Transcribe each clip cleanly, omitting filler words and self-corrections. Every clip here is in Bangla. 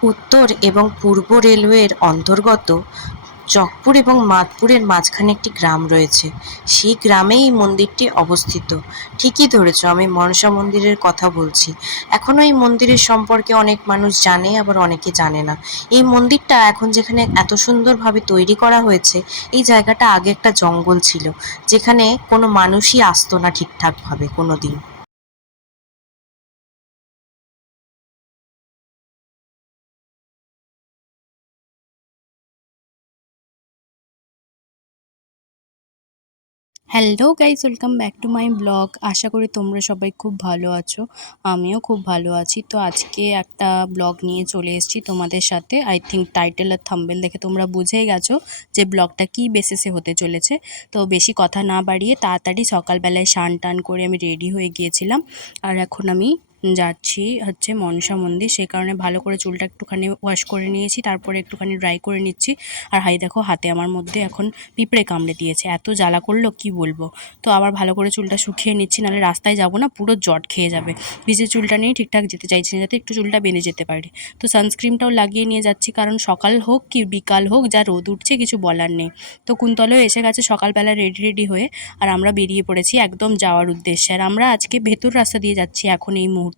উত্তর এবং পূর্ব রেলওয়ের অন্তর্গত চকপুর এবং মাদপুরের মাঝখানে একটি গ্রাম রয়েছে। সেই গ্রামেই এই মন্দিরটি অবস্থিত। ঠিকই ধরেছ, আমি মনসা মন্দিরের কথা বলছি। এখনো এই মন্দিরের সম্পর্কে অনেক মানুষ জানে, আবার অনেকে জানে না। এই মন্দিরটা এখন যেখানে এত সুন্দরভাবে তৈরি করা হয়েছে, এই জায়গাটা আগে একটা জঙ্গল ছিল, যেখানে কোনো মানুষই আসতো না ঠিকঠাকভাবে কোনোদিন। Hello guys, welcome back to my blog. আশা করি তোমরা সবাই খুব ভালো আছো। আমিও খুব ভালো আছি। তো আজকে একটা ব্লগ নিয়ে চলে এসেছি তোমাদের সাথে। আই থিঙ্ক টাইটেল আর থাম্বনেল দেখে তোমরা বুঝেই গেছো যে ব্লগটা কী বেসিসে হতে চলেছে। তো বেশি কথা না বাড়িয়ে তাড়াতাড়ি সকালবেলায় স্নান টান করে আমি রেডি হয়ে গিয়েছিলাম। আর এখন আমি যাচ্ছি হচ্ছে মনসা মন্দির। সেই কারণে ভালো করে চুলটা একটুখানি ওয়াশ করে নিয়েছি, তারপরে একটুখানি ড্রাই করে নিচ্ছি। আর দেখো হাতে আমার মধ্যে এখন পিঁপড়ে কামড়ে দিয়েছে, এত জ্বালা করলো কি বলবো। তো আবার ভালো করে চুলটা শুকিয়ে নিচ্ছি, নাহলে রাস্তায় যাবো না, পুরো জট খেয়ে যাবে। ভিজে চুলটা নিয়ে ঠিকঠাক যেতে চাইছি না, যাতে একটু চুলটা বেঁধে যেতে পারি। তো সানস্ক্রিনটাও লাগিয়ে নিয়ে যাচ্ছি, কারণ সকাল হোক কি বিকাল হোক, যা রোদ উঠছে কিছু বলার নেই। তো কুন্তলেও এসে গেছে সকালবেলা রেডি রেডি হয়ে, আর আমরা বেরিয়ে পড়েছি একদম যাওয়ার উদ্দেশ্যে। আর আমরা আজকে ভেতর রাস্তা দিয়ে যাচ্ছি এখন এই মুহূর্তে।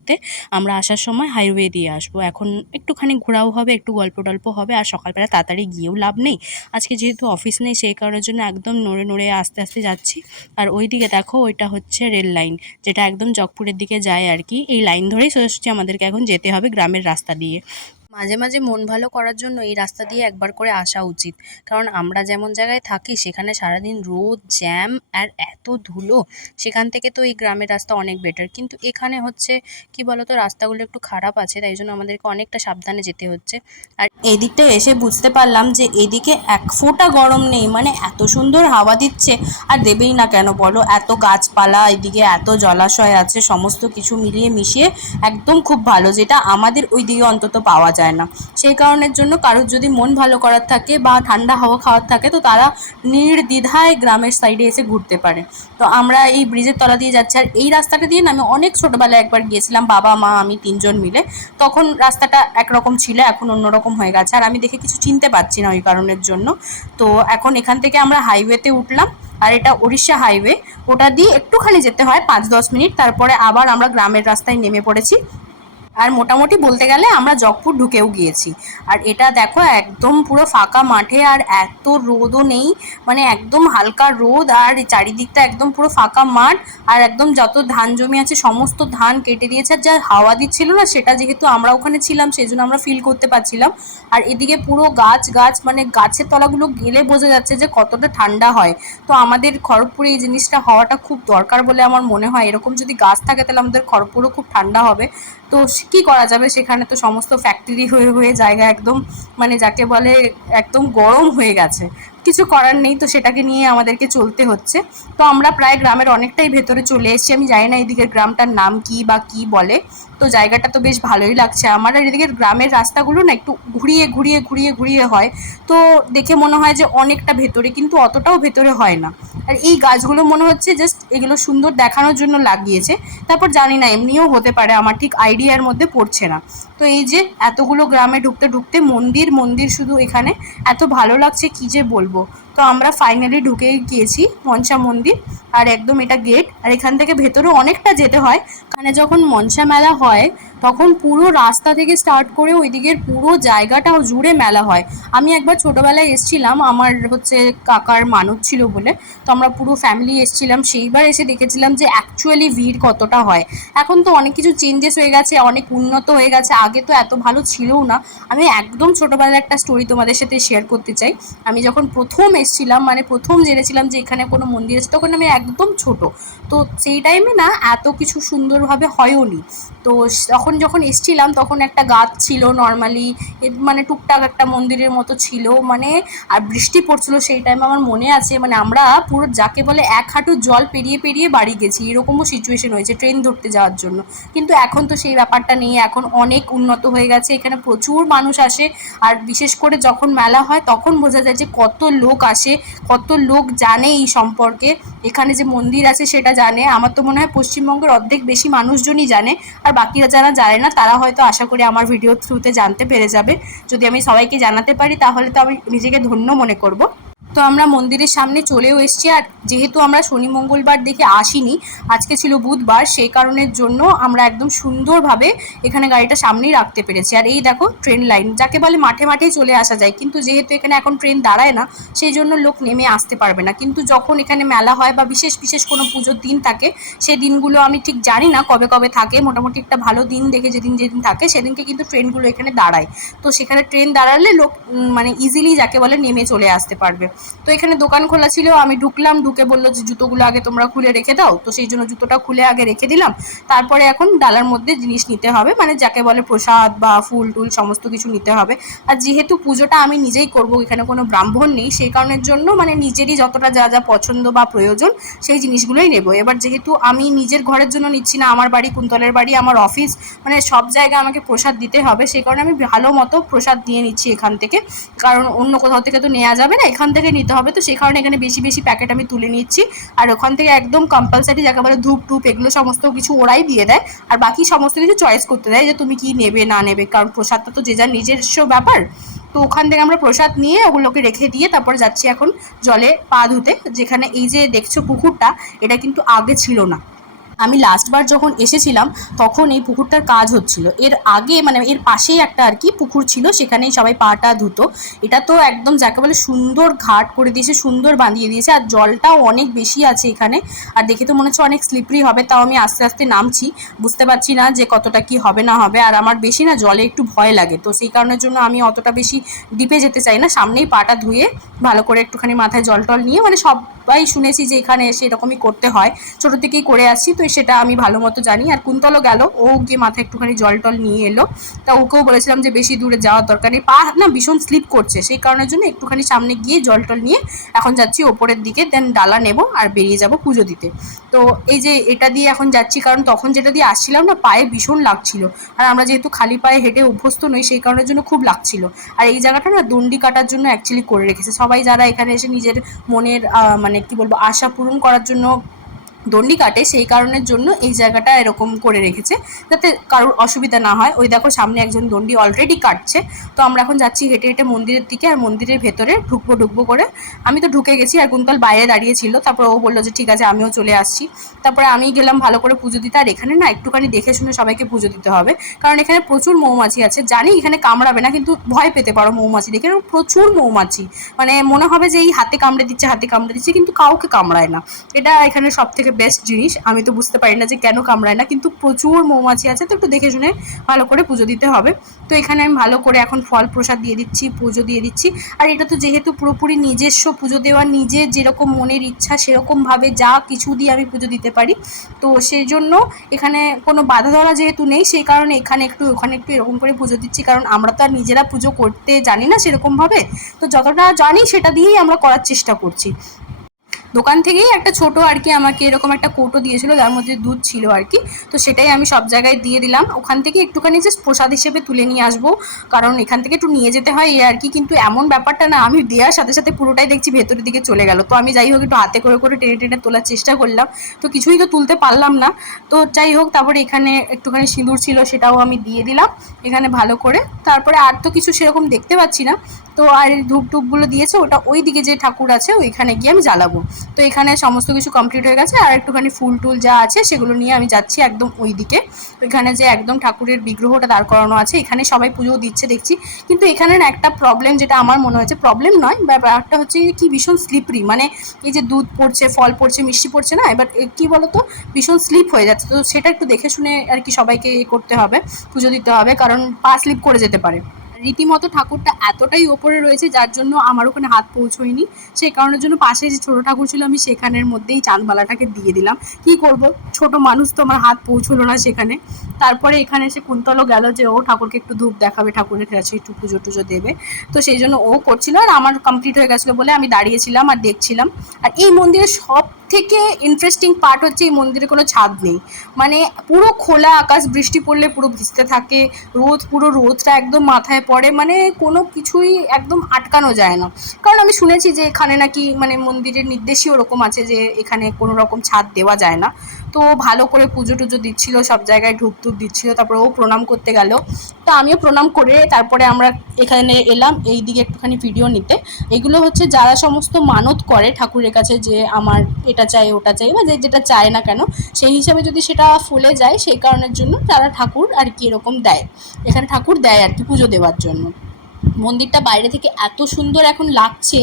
আমরা আসার সময় হাইওয়ে দিয়ে আসবো। এখন একটুখানি ঘোরাও হবে, একটু গল্প টল্প হবে। আর সকালবেলা তাড়াতাড়ি গিয়েও লাভ নেই, আজকে যেহেতু অফিস নেই, সেই কারণের জন্য একদম নড়ে নড়ে আস্তে আস্তে যাচ্ছি। আর ওই দিকে দেখো, ওইটা হচ্ছে রেল লাইন, যেটা একদম জকপুরের দিকে যায় আর কি। এই লাইন ধরেই সোজাসুজি আমাদেরকে এখন যেতে হবে গ্রামের রাস্তা দিয়ে। মাঝে মাঝে মন ভালো করার জন্য এই রাস্তা দিয়ে একবার করে আসা উচিত, কারণ আমরা যেমন জায়গায় থাকি সেখানে সারাদিন রোদ, জ্যাম আর এত ধুলো। সেখান থেকে তো এই গ্রামের রাস্তা অনেক বেটার, কিন্তু এখানে হচ্ছে কি বলতো, রাস্তাগুলো একটু খারাপ আছে, তাই জন্য আমাদেরকে অনেকটা সাবধানে যেতে হচ্ছে। আর এদিকটা এসে বুঝতে পারলাম যে এদিকে এক ফোঁটা গরম নেই, মানে এত সুন্দর হাওয়া দিচ্ছে। আর দেবেই না কেন বলো, এত গাছপালা, এদিকে এত জলাশয় আছে, সমস্ত কিছু মিলিয়ে মিশিয়ে একদম খুব ভালো, যেটা আমাদের ওই দিকে অন্তত পাওয়া যায় না। সেই কারণের জন্য কারোর যদি মন ভালো করার থাকে বা ঠান্ডা হাওয়া খাওয়ার থাকে, তো তারা নির্দ্বিধায় গ্রামের সাইডে এসে ঘুরতে পারে। তো আমরা এই ব্রিজের তলা দিয়ে যাচ্ছি। আর এই রাস্তাটা দিয়ে না আমি অনেক ছোটোবেলায় একবার গিয়েছিলাম, বাবা মা আমি তিনজন মিলে। তখন রাস্তাটা একরকম ছিল, এখন অন্যরকম হয়ে গেছে। আর আমি দেখে কিছু চিনতে পারছি না ওই কারণের জন্য। তো এখন এখান থেকে আমরা হাইওয়েতে উঠলাম, আর এটা উড়িষ্যা হাইওয়ে। ওটা দিয়ে একটুখানি যেতে হয় 5-10 মিনিট, তারপরে আবার আমরা গ্রামের রাস্তায় নেমে পড়েছি। আর মোটামুটি বলতে গেলে আমরা জকপুর ঢুকেও গিয়েছি। আর এটা দেখো একদম পুরো ফাঁকা মাঠে, আর এত রোদও নেই, মানে একদম হালকা রোদ, আর চারিদিকটা একদম পুরো ফাঁকা মাঠ। আর একদম যত ধান জমি আছে সমস্ত ধান কেটে দিয়েছে। আর যা হাওয়া দিচ্ছিল না, সেটা যেহেতু আমরা ওখানে ছিলাম সেই জন্য আমরা ফিল করতে পারছিলাম। আর এদিকে পুরো গাছ গাছ, মানে গাছের তলাগুলো গেলে বোঝা যাচ্ছে যে কতটা ঠান্ডা হয়। তো আমাদের খড়গপুরে এই জিনিসটা হওয়াটা খুব দরকার বলে আমার মনে হয়। এরকম যদি গাছ থাকে তাহলে আমাদের খড়গপুরও খুব ঠান্ডা হবে। তো কী করা যাবে, সেখানে তো সমস্ত ফ্যাক্টরি হয়ে হয়ে জায়গা একদম, মানে যাকে বলে একদম গরম হয়ে গেছে। কিছু করার নেই, তো সেটাকে নিয়ে আমাদেরকে চলতে হচ্ছে। তো আমরা প্রায় গ্রামের অনেকটাই ভেতরে চলে এসেছি। আমি জানি না এদিকের গ্রামটার নাম কি বা কি বলে। তো জায়গাটা তো বেশ ভালোই লাগছে আমার। আর এদিকের গ্রামের রাস্তাগুলো না একটু ঘুরিয়ে ঘুরিয়ে ঘুরিয়ে ঘুরিয়ে হয়, তো দেখে মনে হয় যে অনেকটা ভেতরে, কিন্তু অতটাও ভেতরে হয় না। আর এই গাছগুলো মনে হচ্ছে জাস্ট এগুলো সুন্দর দেখানোর জন্য লাগিয়েছে। তারপর জানি না, এমনিও হতে পারে, আমার ঠিক আইডিয়ার মধ্যে পড়ছে না। তো এই যে এতগুলো গ্রামে ঢুকতে ঢুকতে মন্দির মন্দির শুধু এখানে, এত ভালো লাগছে কি যে বলবো। তো আমরা ফাইনালি ঢুকে গিয়েছি মনসা মন্দির। আর একদম এটা গেট, আর এখান থেকে ভেতরে অনেকটা যেতে হয়। এখানে যখন মনসা মেলা হয় তখন পুরো রাস্তা থেকে স্টার্ট করে ওইদিকের পুরো জায়গাটা জুড়ে মেলা হয়। আমি একবার ছোটোবেলায় এসেছিলাম, আমার হচ্ছে কাকার মানত ছিল বলে। তো আমরা পুরো ফ্যামিলি এসেছিলাম, সেইবার এসে দেখেছিলাম যে অ্যাকচুয়ালি ভিড় কতটা হয়। এখন তো অনেক কিছু চেঞ্জেস হয়ে গেছে, অনেক উন্নত হয়ে গেছে, আগে তো এত ভালো ছিলও না। আমি একদম ছোটোবেলার একটা স্টোরি তোমাদের সাথে শেয়ার করতে চাই। আমি যখন প্রথম এসেছিলাম, মানে প্রথম জেনেছিলাম যে এখানে কোনো মন্দির আছে, তখন আমি একদম ছোট। তো সেই টাইমে না এত কিছু সুন্দরভাবে হয়ও নি। তো তখন যখন এসেছিলাম তখন একটা গাছ ছিল নর্মালি, মানে টুকটাক একটা মন্দিরের মতো ছিল, মানে আর বৃষ্টি পড়ছিল সেই টাইমে আমার মনে আছে। মানে আমরা পুরো যাকে বলে এক হাঁটু জল পেরিয়ে পেরিয়ে বাড়ি গেছি, এরকমও সিচুয়েশন হয়েছে ট্রেন ধরতে যাওয়ার জন্য। কিন্তু এখন তো সেই ব্যাপারটা নেই, এখন অনেক উন্নত হয়ে গেছে, এখানে প্রচুর মানুষ আসে। আর বিশেষ করে যখন মেলা হয় তখন বোঝা যায় যে কত লোক আসে, কত লোক জানে এই সম্পর্কে। এখানে যে মন্দির আছে সেটা জানে। আমার তো মনে হয় পশ্চিমবঙ্গের অর্ধেক বেশি মানুষজনই জানে, আর বাকিরা যারা জানে না তারা হয়তো আশা করি আমার ভিডিও থ্রুতে জানতে পেরে যাবে। যদি আমি সবাইকে জানাতে পারি তাহলে তো আমি নিজেকে ধন্য মনে করব। তো আমরা মন্দিরের সামনে চলেও এসেছি, আর যেহেতু আমরা শনি মঙ্গলবার দেখে আসিনি, আজকে ছিল বুধবার, সেই কারণের জন্য আমরা একদম সুন্দরভাবে এখানে গাড়িটা সামনেই রাখতে পেরেছি। আর এই দেখো ট্রেন লাইন, যাকে বলে মাঠে মাঠেই চলে আসা যায়, কিন্তু যেহেতু এখানে এখন ট্রেন দাঁড়ায় না সেই জন্য লোক নেমে আসতে পারবে না। কিন্তু যখন এখানে মেলা হয় বা বিশেষ বিশেষ কোনো পুজোর দিন থাকে, সেই দিনগুলো আমি ঠিক জানি না কবে কবে থাকে, মোটামুটি একটা ভালো দিন দেখে যেদিন যেদিন থাকে সেদিনকে কিন্তু ট্রেনগুলো এখানে দাঁড়ায়। তো সেখানে ট্রেন দাঁড়ালে লোক মানে ইজিলি যাকে বলে নেমে চলে আসতে পারবে। তো এখানে দোকান খোলা ছিল, আমি ঢুকলাম, ঢুকে বললো যে জুতোগুলো আগে তোমরা খুলে রেখে দাও, তো সেই জন্য জুতোটা খুলে আগে রেখে দিলাম। তারপরে এখন ডালার মধ্যে জিনিস নিতে হবে, মানে যাকে বলে প্রসাদ বা ফুল টুল সমস্ত কিছু নিতে হবে। আর যেহেতু পুজোটা আমি নিজেই করব, এখানে কোনো ব্রাহ্মণ নেই, সেই কারণের জন্য মানে নিজেরই যতটা যা যা পছন্দ বা প্রয়োজন সেই জিনিসগুলোই নেব। এবার যেহেতু আমি নিজের ঘরের জন্য নিচ্ছি না, আমার বাড়ি কুন্তলের বাড়ি, আমার অফিস, মানে সব জায়গায় আমাকে প্রসাদ দিতে হবে, সেই কারণে আমি ভালো মতো প্রসাদ নিয়ে নিচ্ছি এখান থেকে, কারণ অন্য কোথাও থেকে তো নেওয়া যাবে না, এখান থেকে নিতে হবে। তো সেই কারণে এখানে বেশি বেশি প্যাকেট আমি তুলে নিচ্ছি। আর ওখান থেকে একদম কম্পালসারি যাকে বলে ধূপ টুপ এগুলো সমস্ত কিছু ওরাই দিয়ে দেয়, আর বাকি সমস্ত কিছু চয়েস করতে দেয় যে তুমি কি নেবে না নেবে, কারণ প্রসাদটা তো যে যার নিজস্ব ব্যাপার। তো ওখান থেকে আমরা প্রসাদ নিয়ে ওগুলোকে রেখে দিয়ে তারপর যাচ্ছি এখন জলে পা ধুতে। যেখানে এই যে দেখছো পুকুরটা, এটা কিন্তু আগে ছিল না। আমি লাস্টবার যখন এসেছিলাম তখন এই পুকুরটার কাজ হচ্ছিল, এর আগে মানে এর পাশেই একটা আর কি পুকুর ছিল, সেখানেই সবাই পাটা ধুতো। এটা তো একদম যাকে বলে সুন্দর ঘাট করে দিয়েছে, সুন্দর বাঁধিয়ে দিয়েছে, আর জলটাও অনেক বেশি আছে এখানে। আর দেখে তো মনে হচ্ছে অনেক স্লিপারি হবে, তাও আমি আস্তে আস্তে নামছি, বুঝতে পারছি না যে কতটা কি হবে না হবে। আর আমার বেশি না জলে একটু ভয় লাগে, তো সেই কারণের জন্য আমি অতটা বেশি ডিপে যেতে চাই না, সামনেই পাটা ধুয়ে ভালো করে একটুখানি মাথায় জল টল নিয়ে, মানে সবাই শুনেছি যে এখানে এসে এরকমই করতে হয়, ছোটো থেকেই করে আসছি, তো সেটা আমি ভালো মতো জানি। আর কুন্তলও গেল, ও গিয়ে মাথায় একটুখানি জল টল নিয়ে এলো। তা ওকেও বলেছিলাম যে বেশি দূরে যাওয়ার দরকার নেই, পা না ভীষণ স্লিপ করছে, সেই কারণের জন্য একটুখানি সামনে গিয়ে জল টল নিয়ে এখন যাচ্ছি ওপরের দিকে, দেন ডালা নেব আর বেরিয়ে যাব পুজো দিতে। তো এই যে এটা দিয়ে এখন যাচ্ছি, কারণ তখন যেটা দিয়ে আসছিলাম না পায়ে ভীষণ লাগছিল, আর আমরা যেহেতু খালি পায়ে হেঁটে অভ্যস্ত নই সেই কারণের জন্য খুব লাগছিল। আর এই জায়গাটা না দণ্ডি কাটার জন্য অ্যাকচুয়ালি করে রেখেছে সবাই, যারা এখানে এসে নিজের মনের মানে কি বলবো আশা পূরণ করার জন্য দণ্ডি কাটে, সেই কারণের জন্য এই জায়গাটা এরকম করে রেখেছে যাতে কারোর অসুবিধা না হয়। ওই দেখো সামনে একজন দণ্ডি অলরেডি কাটছে। তো আমরা এখন যাচ্ছি হেঁটে হেঁটে মন্দিরের দিকে, আর মন্দিরের ভেতরে ঢুকবো করে। আমি তো ঢুকে গেছি, আর কুন্তল বাইরে দাঁড়িয়ে ছিল, তারপর ও বললো যে ঠিক আছে আমিও চলে আসছি। তারপরে আমি গেলাম ভালো করে পুজো দিতে। আর এখানে না একটুখানি দেখে শুনে সবাইকে পুজো দিতে হবে, কারণ এখানে প্রচুর মৌমাছি আছে। জানি এখানে কামড়াবে না, কিন্তু ভয় পেতে পারো মৌমাছি দেখে, প্রচুর মৌমাছি, মানে মনে হবে যে এই হাতে কামড়ে দিচ্ছে, কিন্তু কাউকে কামড়ায় না। এটা এখানে সব থেকে বেস্ট জিনিস, আমি তো বুঝতে পারি না যে কেন কামড়ায় না, কিন্তু প্রচুর মৌমাছি আছে, তো একটু দেখে শুনে ভালো করে পুজো দিতে হবে। তো এখানে আমি ভালো করে এখন ফল প্রসাদ দিয়ে দিচ্ছি, পুজো দিয়ে দিচ্ছি। আর এটা তো যেহেতু পুরোপুরি নিজস্ব পুজো দেওয়া, নিজের যেরকম মনের ইচ্ছা সেরকমভাবে যা কিছু দিয়ে আমি পুজো দিতে পারি, তো সেই জন্য এখানে কোনো বাধা ধরা যেহেতু নেই, সেই কারণে এখানে একটু ওখানে একটু এরকম করে পুজো দিচ্ছি, কারণ আমরা তো আর নিজেরা পুজো করতে জানি না সেরকমভাবে, তো যতটা জানি সেটা দিয়েই আমরা করার চেষ্টা করছি। দোকান থেকেই একটা ছোট আর কি আমাকে এরকম একটা কৌটো দিয়েছিল, যার মধ্যে দুধ ছিল আর কি, তো সেটাই আমি সব জায়গায় দিয়ে দিলাম। ওখান থেকে একটুখানি জাস্ট প্রসাদ হিসেবে তুলে নিয়ে আসবো, কারণ এখান থেকে একটু নিয়ে যেতে হয় এই আর কি। কিন্তু এমন ব্যাপারটা না, আমি দেওয়ার সাথে সাথে পুরোটাই দেখছি ভেতরের দিকে চলে গেল। তো আমি যাই হোক একটু হাতে করে করে টেনে টেনে তোলার চেষ্টা করলাম, তো কিছুই তো তুলতে পারলাম না। তো যাই হোক, তারপরে এখানে একটুখানি সিঁদুর ছিল, সেটাও আমি দিয়ে দিলাম এখানে ভালো করে। তারপরে আর তো কিছু সেরকম দেখতে পাচ্ছি না। তো আর ধূপ টুপগুলো দিয়েছে, ওটা ওই দিকে যে ঠাকুর আছে ওইখানে গিয়ে আমি জ্বালাবো। তো এখানে সমস্ত কিছু কমপ্লিট হয়ে গেছে, আর একটুখানি ফুল টুল যা আছে সেগুলো নিয়ে আমি যাচ্ছি একদম ওই দিকে। ওইখানে যে একদম ঠাকুরের বিগ্রহটা দাঁড় করানো আছে, এখানে সবাই পুজো দিচ্ছে দেখছি। কিন্তু এখানে না একটা প্রবলেম, যেটা আমার মনে হয়েছে প্রবলেম নয়, ব্যাপারটা হচ্ছে কি ভীষণ স্লিপারি, মানে এই যে দুধ পড়ছে, ফল পড়ছে, মিষ্টি পড়ছে না, এবার কী বলতো ভীষণ স্লিপ হয়ে যাচ্ছে। তো সেটা একটু দেখে শুনে আর কি সবাইকে করতে হবে, পুজো দিতে হবে, কারণ পা স্লিপ করে যেতে পারে। রীতিমতো ঠাকুরটা এতটাই ওপরে রয়েছে যার জন্য আমার ওখানে হাত পৌঁছয়নি, সেই কারণের জন্য পাশে যে ছোটো ঠাকুর ছিল আমি সেখানের মধ্যেই চাঁদবালাটাকে দিয়ে দিলাম। কি করব, ছোট মানুষ তো, আমার হাত পৌঁছলো না সেখানে। তারপরে এখানে এসে কুন্তলও গেল যে ও ঠাকুরকে একটু ধূপ দেখাবে, ঠাকুরের কাছে একটু পুজো টুজো দেবে, তো সেই জন্য ও করছিল, আর আমার কমপ্লিট হয়ে গেছিলো বলে আমি দাঁড়িয়েছিলাম আর দেখছিলাম। আর এই মন্দিরের সব থেকে ইন্টারেস্টিং পার্ট হচ্ছে এই মন্দিরে কোনো ছাদ নেই, মানে পুরো খোলা আকাশ, বৃষ্টি পড়লে পুরো ভিজতে থাকে, পুরো রোদটা একদম মাথায় পড়ে, মানে কোনো কিছুই একদম আটকানো যায় না। কারণ আমি শুনেছি যে এখানে নাকি মানে মন্দিরের নির্দেশই ওরকম আছে যে এখানে কোনো রকম ছাদ দেওয়া যায় না। তো ভালো করে পুজো টুজো দিচ্ছিল, সব জায়গায় ধূপ টুপ দিচ্ছিল, তারপরে ও প্রণাম করতে গেল, তো আমিও প্রণাম করে তারপরে আমরা এখানে এলাম এই দিকে একটুখানি ভিডিও নিতে। এগুলো হচ্ছে যারা সমস্ত মানত করে ঠাকুরের কাছে যে আমার এটা চাই ওটা চাই, বা যে যেটা চায় না কেন সেই হিসাবে যদি সেটা ফলে যায়, সেই কারণের জন্য তারা ঠাকুর আর কি এরকম দেয়, এখানে ঠাকুর দেয় আর কি পুজো দেওয়ার জন্য। মন্দিরটা বাইরে থেকে এত সুন্দর এখন লাগছে,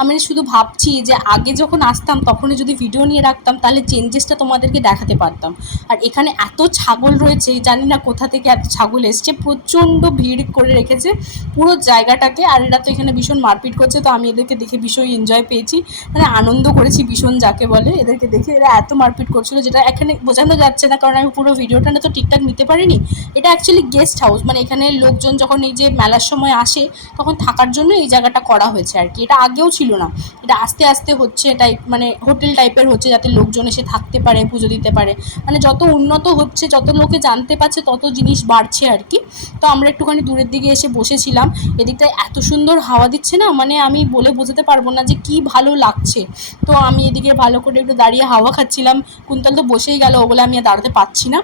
আমি শুধু ভাবছি যে আগে যখন আসতাম তখনই যদি ভিডিও নিয়ে রাখতাম তাহলে চেঞ্জেসটা তোমাদেরকে দেখাতে পারতাম। আর এখানে এত ছাগল রয়েছে, জানি না কোথা থেকে এত ছাগল এসছে, প্রচণ্ড ভিড় করে রেখেছে পুরো জায়গাটাকে। আর এরা তো এখানে ভীষণ মারপিট করছে, তো আমি এদেরকে দেখে ভীষণ এনজয় পেয়েছি, মানে আনন্দ করেছি ভীষণ যাকে বলে। এদেরকে দেখে এরা এত মারপিট করছিল যেটা এখানে বোঝানো যাচ্ছে না, কারণ আমি পুরো ভিডিওটা না তো ঠিকঠাক নিতে পারিনি। এটা অ্যাকচুয়ালি গেস্ট হাউস, মানে এখানে লোকজন যখন এই যে মেলার সময় আসে তখন থাকার জন্য এই জায়গাটা করা হয়েছে আর কি। এটা আগেও ছিল না, এটা আস্তে আস্তে হচ্ছে টাইপ, মানে হোটেল টাইপের হচ্ছে যাতে লোকজন এসে থাকতে পারে, পুজো দিতে পারে। মানে যত উন্নত হচ্ছে, যত লোকে জানতে পারছে, তত জিনিস বাড়ছে আর কি। তো আমরা একটুখানি দূরের দিকে এসে বসেছিলাম, এদিকটায় এত সুন্দর হাওয়া দিচ্ছে না, মানে আমি বলে বোঝাতে পারবো না যে কি ভালো লাগছে। তো আমি এদিকে ভালো করে একটু দাঁড়িয়ে হাওয়া খাচ্ছিলাম, কুন্তল তো বসেই গেল, ও বলে আমি আর দাঁড়াতে পারছি না।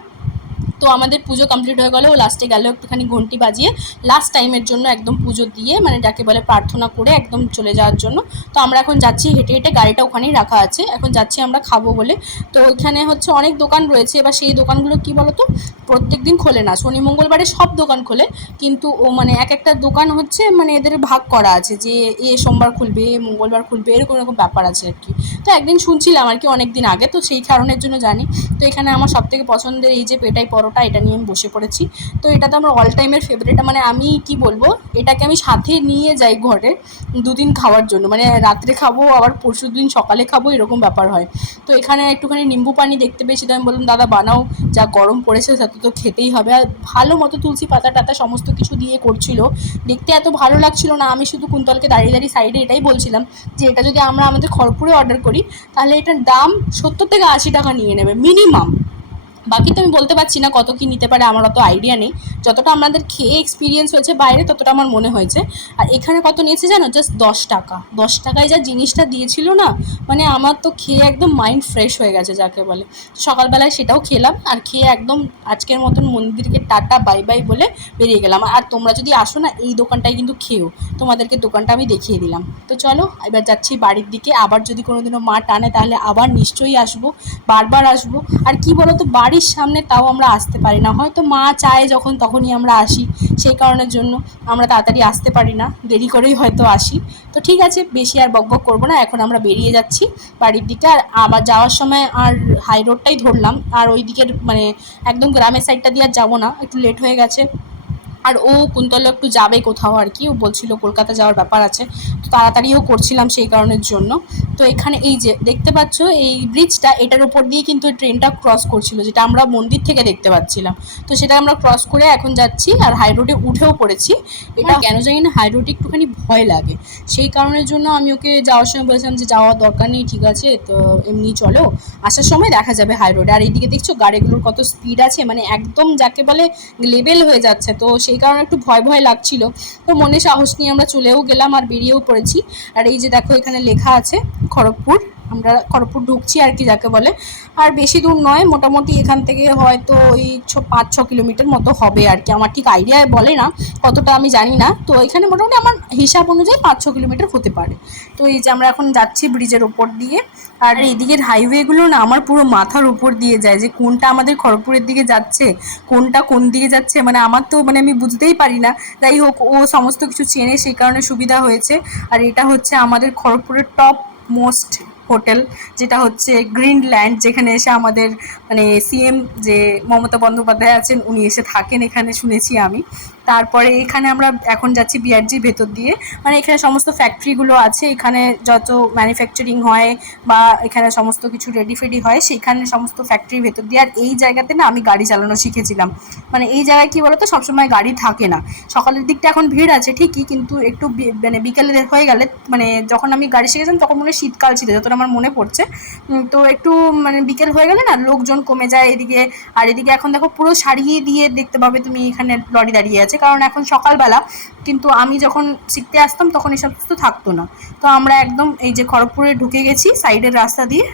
তো আমাদের পুজো কমপ্লিট হয়ে গেল, ও লাস্টে গেল একটুখানি ঘন্টি বাজিয়ে লাস্ট টাইমের জন্য একদম পুজো দিয়ে, মানে যাকে বলে প্রার্থনা করে একদম চলে যাওয়ার জন্য। তো আমরা এখন যাচ্ছি হেঁটে হেঁটে, গাড়িটা ওখানেই রাখা আছে, এখন যাচ্ছি আমরা খাবো বলে। তো ওইখানে হচ্ছে অনেক দোকান রয়েছে, এবার সেই দোকানগুলো কি বলতো প্রত্যেক দিন খোলে না, শনি মঙ্গলবারে সব দোকান খোলে, কিন্তু ও মানে এক একটা দোকান হচ্ছে মানে এদের ভাগ করা আছে যে এ সোমবার খুলবে, এ মঙ্গলবার খুলবে, এরকম এরকম ব্যাপার আছে আর কি। তো একদিন শুনছিলাম আর কি অনেক দিন আগে, তো সেই কারণের জন্য জানি। তো এখানে আমার সবথেকে পছন্দের এই যে পেটাই পরোটা, এটা নিয়ে আমি বসে পড়েছি। তো এটা তো আমার অল টাইমের ফেভারিট, মানে আমি কি বলবো, এটাকে আমি সাথে নিয়ে যাই ঘরে দুদিন খাওয়ার জন্য, মানে রাত্রে খাবো আবার পরশু দিন সকালে খাবো, এরকম ব্যাপার হয়। তো এখানে একটুখানি নিম্বু পানি দেখতে পেয়েছি, তো আমি বললাম দাদা বানাও, যা গরম পড়েছে তাতে তো খেতেই হবে। আর ভালো মতো তুলসী পাতা টাতা সমস্ত কিছু দিয়ে করছিল, দেখতে এত ভালো লাগছিল না। আমি শুধু কুন্তলকে দাঁড়িয়ে দাঁড়িয়ে সাইডে এটাই বলছিলাম যে এটা যদি আমরা আমাদের খড়পুরে অর্ডার করি তাহলে এটার দাম 70 থেকে 80 টাকা নিয়ে নেবে মিনিমাম। বাকি তো আমি বলতে পারছি না কত কী নিতে পারে, আমার অত আইডিয়া নেই। যতটা আমাদের খেয়ে এক্সপিরিয়েন্স হয়েছে বাইরে ততটা আমার মনে হয়েছে। আর এখানে কত নিয়েছে জানো, জাস্ট 10 টাকা। 10 টাকায় যা জিনিসটা দিয়েছিল না, মানে আমার তো খেয়ে একদম মাইন্ড ফ্রেশ হয়ে গেছে যাকে বলে। সকালবেলায় সেটাও খেলাম, আর খেয়ে একদম আজকের মতন মন্দিরকে টাটা বাই বাই বলে বেরিয়ে গেলাম। আর তোমরা যদি আসো না এই দোকানটায় কিন্তু খেও, তোমাদেরকে দোকানটা আমি দেখিয়ে দিলাম। তো চলো এবার যাচ্ছি বাড়ির দিকে, আবার যদি কোনোদিনও মা টানে তাহলে আবার নিশ্চয়ই আসবো, বারবার আসবো। আর কি বলো তো, বাড়ির সামনে তাও আমরা আসতে পারি না, হয়তো মা চায় যখন তখনই আমরা আসি, সেই কারণের জন্য আমরা তাড়াতাড়ি আসতে পারি না, দেরি করেই হয়তো আসি। তো ঠিক আছে, বেশি আর বকবক করবো না, এখন আমরা বেরিয়ে যাচ্ছি বাড়ির দিকে। আর আবার যাওয়ার সময় আর হাই রোডটাই ধরলাম, আর ওই দিকের মানে একদম গ্রামের সাইডটা দিয়ে আর যাবো না, একটু লেট হয়ে গেছে। আর ও কুন্তল একটু যাবে কোথাও আর কি, ও বলছিল কলকাতা যাওয়ার ব্যাপার আছে, তো তাড়াতাড়িও করছিলাম সেই কারণের জন্য। তো এখানে এই যে দেখতে পাচ্ছ এই ব্রিজটা, এটার উপর দিয়ে কিন্তু ট্রেনটা ক্রস করছিল, যেটা আমরা মন্দির থেকে দেখতে পাচ্ছিলাম। তো সেটা আমরা ক্রস করে এখন যাচ্ছি, আর হাই রোডে উঠেও পড়েছি। এটা কেন জানি না হাই রোডে একটুখানি ভয় লাগে, সেই কারণের জন্য আমি ওকে যাওয়ার সময় বলেছিলাম যে যাওয়ার দরকার নেই, ঠিক আছে তো এমনি চলো, আসার সময় দেখা যাবে হাই রোডে। আর এইদিকে দেখছো গাড়িগুলোর কত স্পিড আছে, মানে একদম যাকে বলে লেভেল হয়ে যাচ্ছে, তো সেই কারণে একটু ভয় ভয় লাগছিল। তো মনে সাহস নিয়ে আমরা চলেও গেলাম আর বেরিয়েও পড়েছি। আর এই যে দেখো এখানে লেখা আছে খড়গপুর, আমরা খড়গপুর ঢুকছি আর কি যাকে বলে। আর বেশি দূর নয়, মোটামুটি এখান থেকে হয়তো ওই 5-6 কিলোমিটার মতো হবে আর কি, আমার ঠিক আইডিয়া বলে না কতটা আমি জানি না। তো এখানে মোটামুটি আমার হিসাব অনুযায়ী 5-6 কিলোমিটার হতে পারে। তো এই যে আমরা এখন যাচ্ছি ব্রিজের ওপর দিয়ে। আর এইদিকের হাইওয়েগুলো না আমার পুরো মাথার উপর দিয়ে যায়, যে কোনটা আমাদের খড়গপুরের দিকে যাচ্ছে, কোনটা কোন দিকে যাচ্ছে, মানে আমার তো মানে আমি বুঝতেই পারি না। যাই হোক, ও সমস্ত কিছু চেনে, সেই কারণে সুবিধা হয়েছে। আর এটা হচ্ছে আমাদের খড়গপুরের টপ মোস্ট হোটেল, যেটা হচ্ছে গ্রিনল্যান্ড, যেখানে এসে আমাদের মানে সিএম যে মমতা বন্দ্যোপাধ্যায় আছেন উনি এসে থাকেন এখানে শুনেছি আমি। তারপরে এখানে আমরা এখন যাচ্ছি বিআরজির ভেতর দিয়ে, মানে এখানে সমস্ত ফ্যাক্টরিগুলো আছে, এখানে যত ম্যানুফ্যাকচারিং হয় বা এখানে সমস্ত কিছু রেডি ফেডি হয় সেখানে সমস্ত ফ্যাক্টরির ভেতর দিয়ে। আর এই জায়গাতে না আমি গাড়ি চালানো শিখেছিলাম। মানে এই জায়গায় কী বলতো, সবসময় গাড়ি থাকে না, সকালের দিকটা এখন ভিড় আছে ঠিকই, কিন্তু একটু মানে বিকেলে হয়ে গেলে, মানে যখন আমি গাড়ি শিখেছিলাম তখন মনে হয় শীতকাল ছিল যতটা আমার মনে পড়ছে, তো একটু মানে বিকেল হয়ে গেলে না লোকজন কমে যায় এদিকে। আর এদিকে এখন দেখো পুরো সারিয়ে দিয়ে দেখতে পাবে তুমি এখানে লরি দাঁড়িয়ে আছে, কারণ এখন সকালবেলা, কিন্তু আমি যখন শিখতে আসতাম তখন এসব তো থাকতো না। তো আমরা একদম এই যে খড়গপুরে ঢুকে গেছি সাইডের রাস্তা দিয়ে,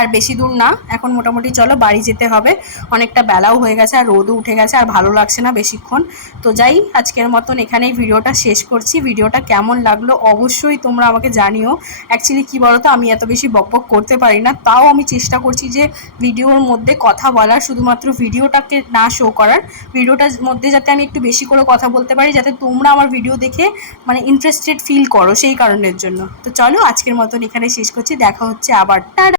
আর বেশি দূর না, এখন মোটামুটি চলো বাড়ি যেতে হবে, অনেকটা বেলাও হয়ে গেছে আর রোদও উঠে গেছে, আর ভালো লাগছে না বেশিক্ষণ। তো যাই, আজকের মতন এখানেই ভিডিওটা শেষ করছি। ভিডিওটা কেমন লাগলো অবশ্যই তোমরা আমাকে জানিও। অ্যাকচুয়ালি কী বলো তো, আমি এত বেশি বকবক করতে পারি না, তাও আমি চেষ্টা করছি যে ভিডিওর মধ্যে কথা বলার, শুধুমাত্র ভিডিওটাকে না শো করার, ভিডিওটার মধ্যে যাতে আমি একটু বেশি করে কথা বলতে পারি, যাতে তোমরা আমার ভিডিও দেখে মানে ইন্টারেস্টেড ফিল করো, সেই কারণের জন্য। তো চলো আজকের মতন এখানে শেষ করছি, দেখা হচ্ছে আবার, টাটা।